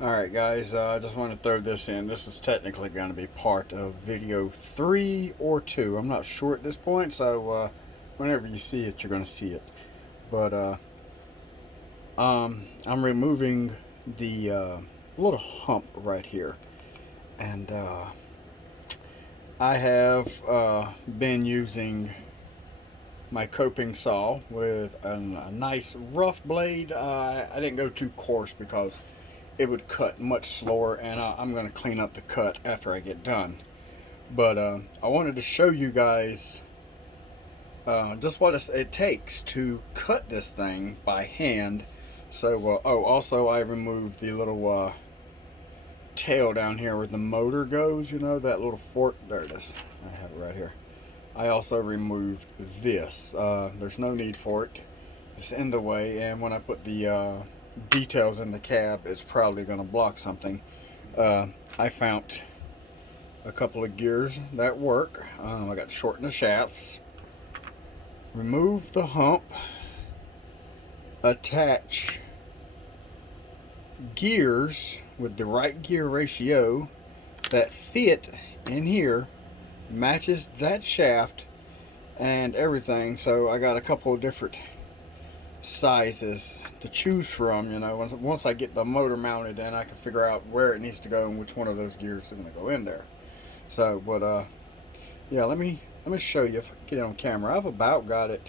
Alright guys, I just want to throw this in. This is technically going to be part of video 3 or 2. I'm not sure at this point, so whenever you see it, you're going to see it. But I'm removing the little hump right here. And I have been using my coping saw with a nice rough blade. I didn't go too coarse because it would cut much slower, and I'm going to clean up the cut after I get done. But I wanted to show you guys just what it takes to cut this thing by hand. So, oh, also I removed the little tail down here where the motor goes, you know, that little fork. There it is. I have it right here. I also removed this. There's no need for it. It's in the way, and when I put the details in the cab, it's probably going to block something. I found a couple of gears that work. I got to shorten the shafts, remove the hump, attach gears with the right gear ratio that fit in here, matches that shaft and everything. So I got a couple of different sizes to choose from, you know. Once I get the motor mounted, then I can figure out where it needs to go and which one of those gears is going to go in there. So, but yeah, let me show you if I can get it on camera. I've about got it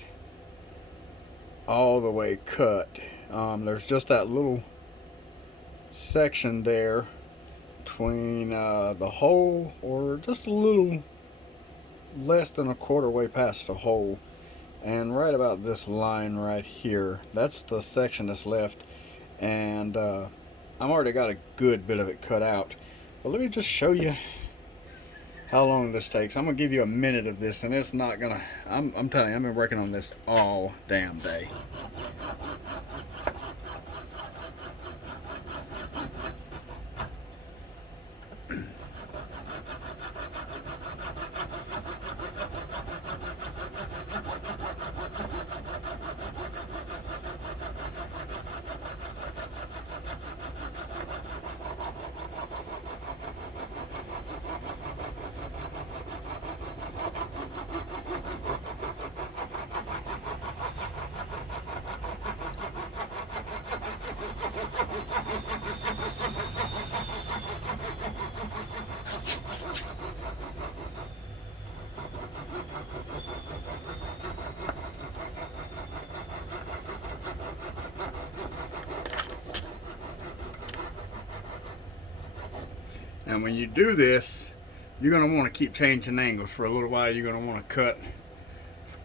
all the way cut. There's just that little section there between the hole, or just a little less than a quarter way past the hole, and right about this line right here, that's the section that's left. And I've already got a good bit of it cut out, but let me just show you how long this takes. I'm gonna give you a minute of this, and it's not gonna, I'm telling you, I've been working on this all damn day. And when you do this, you're going to want to keep changing angles for a little while. You're going to want to cut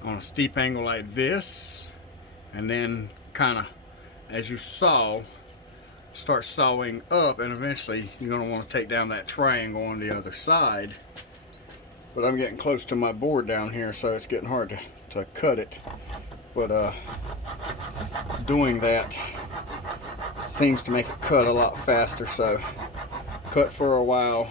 on a steep angle like this, and then kind of, as you saw, start sawing up, and eventually you're going to want to take down that triangle on the other side. But I'm getting close to my board down here, so it's getting hard to cut it. But doing that seems to make it cut a lot faster. So cut for a while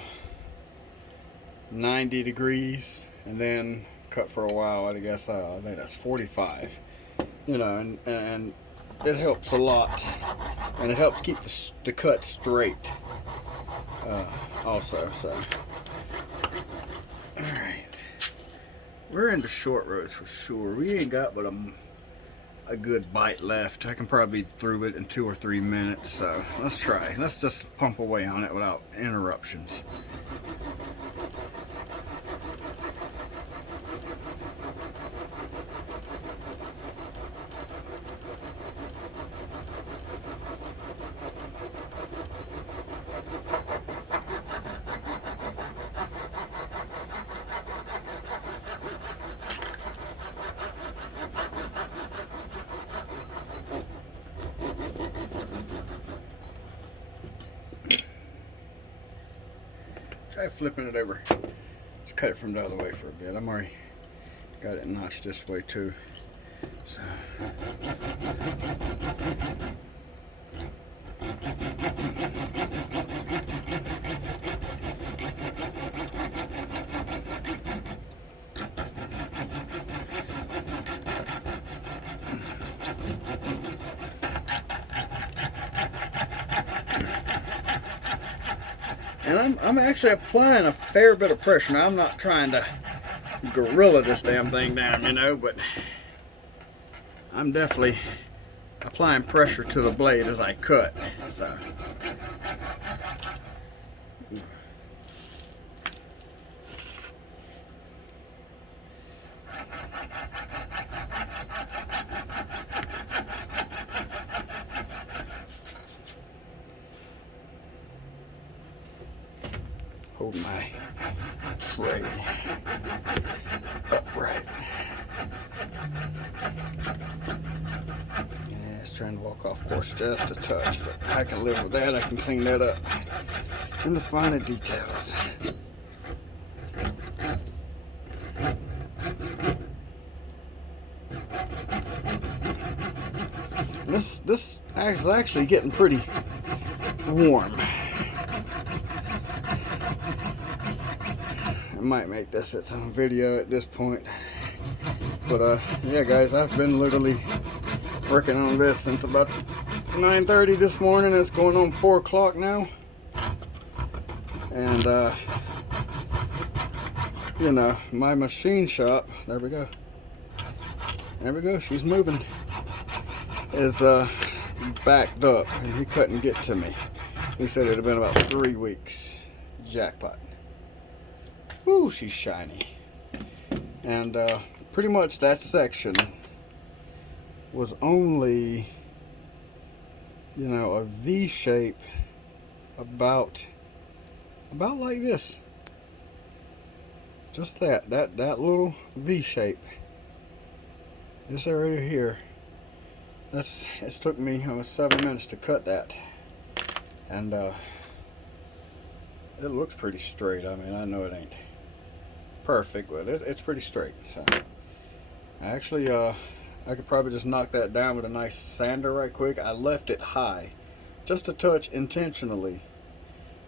90 degrees, and then cut for a while, I guess I think that's 45, you know, and it helps a lot, and it helps keep the cut straight also. So alright, we're into short roads for sure. We ain't got but a good bite left. I can probably be through it in 2 or 3 minutes, so let's try. Let's just pump away on it without interruptions. Try flipping it over. Let's cut it from the other way for a bit. I'm already got it notched this way too. So And I'm actually applying a fair bit of pressure. Now, I'm not trying to gorilla this damn thing down, you know, but I'm definitely applying pressure to the blade as I cut. So. Hold my tray upright. Yeah, it's trying to walk off course just a touch, but I can live with that. I can clean that up in the finer details. This is actually getting pretty warm. I might make this its own video at this point, but yeah, guys, I've been literally working on this since about 9:30 this morning. It's going on 4 o'clock now, and you know, my machine shop, there we go, she's moving, is backed up, and he couldn't get to me. He said it had been about 3 weeks. Jackpot. Woo, she's shiny. And pretty much that section was only, you know, a V shape about like this. Just that little V shape. This area here. It's took me almost 7 minutes to cut that. And it looks pretty straight. I mean, I know it ain't perfect, but it's pretty straight. So actually, I could probably just knock that down with a nice sander right quick. I left it high, just a touch intentionally,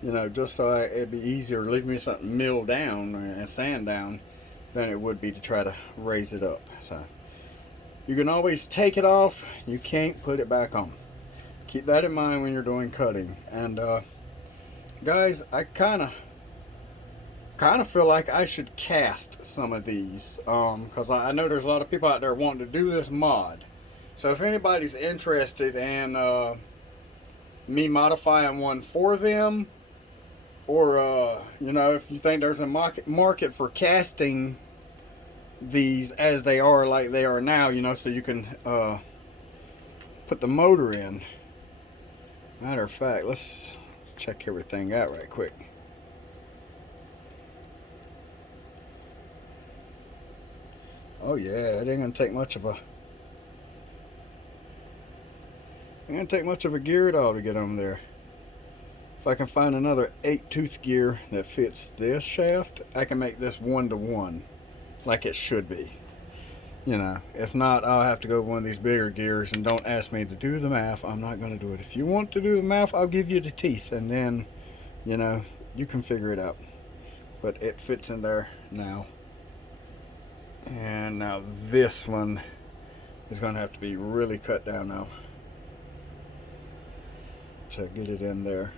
you know, just so it'd be easier to leave me something mill down and sand down than it would be to try to raise it up. So you can always take it off. You can't put it back on. Keep that in mind when you're doing cutting. And guys, I kind of feel like I should cast some of these, because I know there's a lot of people out there wanting to do this mod. So if anybody's interested in me modifying one for them, or you know, if you think there's a market for casting these as they are, like they are now, you know, so you can put the motor in. Matter of fact, let's check everything out right quick. Oh yeah, it ain't gonna take much of a gear at all to get on there. If I can find another 8-tooth gear that fits this shaft, I can make this 1-to-1 like it should be. You know, if not, I'll have to go one of these bigger gears, and don't ask me to do the math. I'm not going to do it. If you want to do the math, I'll give you the teeth, and then, you know, you can figure it out. But it fits in there now. And now this one is going to have to be really cut down now to get it in there.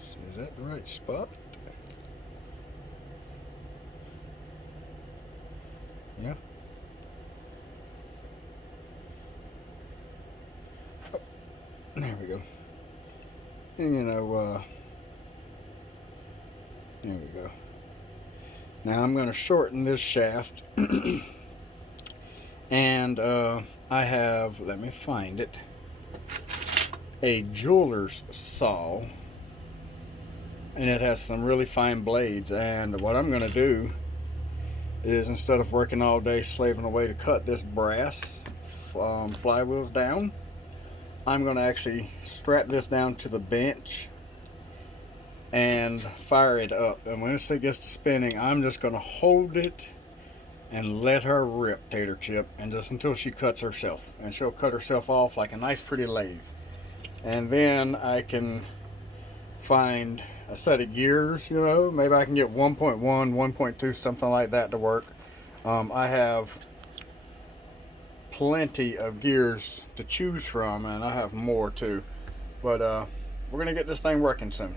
So is that the right spot? Yeah. Oh, there we go. And you know, there we go. Now I'm going to shorten this shaft. And I have, let me find it, a jeweler's saw. And it has some really fine blades. And what I'm going to do is, instead of working all day slaving away to cut this brass flywheels down, I'm going to actually strap this down to the bench and fire it up. And when it gets to spinning, I'm just going to hold it and let her rip, Tater Chip, and just until she cuts herself. And she'll cut herself off like a nice pretty lathe. And then I can find a set of gears, you know, maybe I can get 1.1, 1.2, something like that to work. I have plenty of gears to choose from, and I have more too. But we're gonna get this thing working soon.